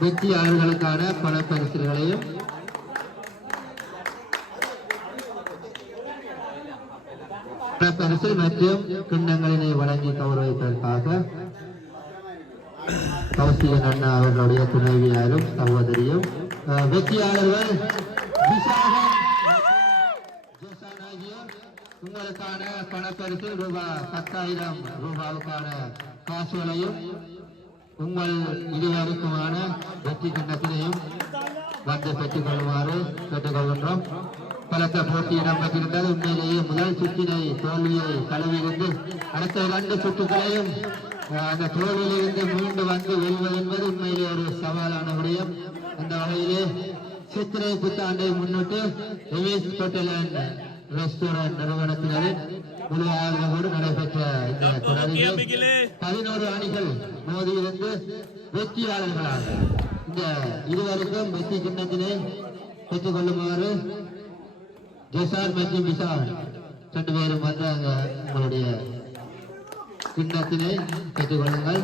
வெற்றியாளர்களுக்கான பண பரிசுகளையும் பரிசு மற்றும் கிண்ணங்களினை வழங்கி கௌரவிப்பதற்காக கௌசிகன் அண்ணா அவர்களுடைய துணைவியாரும் சகோதரியும் வெற்றியாளர்கள் உங்களுக்கான பணப்பரிசு ரூபாய் 10,000 ரூபாவுக்கான காசோலையும் உங்கள் இருவருக்குமான வெற்றி கிண்ணத்தினையும் வந்து பெற்றுக் கொள்ளுமாறு கேட்டுக்கொள்கின்றோம். பலத்த போட்டி இடம்பெற்றிருந்தது. உண்மையிலேயே முதல் சுற்றினை தோல்வியை தழுவிருந்து அடுத்த 2 சுற்றுகளையும் அந்த தோல்வியிலிருந்து மீண்டு வந்து வெல்வது என்பது உண்மையிலே ஒரு சவாலான விடயம். அந்த வகையிலே சித்திரை புத்தாண்டை முன்னிட்டு ஹோட்டல் அண்ட் ரெஸ்டாரண்ட் நிறுவனத்தினரின் முழு ஆதரவோடு நடைபெற்ற இந்த தொடரிலே 11 அணிகள் மோதியிருந்து வெற்றியாளர்களாக இந்த இருவருக்கும் வெற்றி கிண்ணத்தினை பெற்றுக் கொள்ளுமாறு ஜெசார் மற்றும் விஷால் 2 பேரும் வந்து அங்க உங்களுடைய கிண்ணத்தினை பெற்றுக் கொள்ளுங்கள்.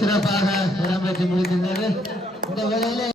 சிறப்பாக இடம்பெற்று முடிந்தது. இந்த வேளையிலே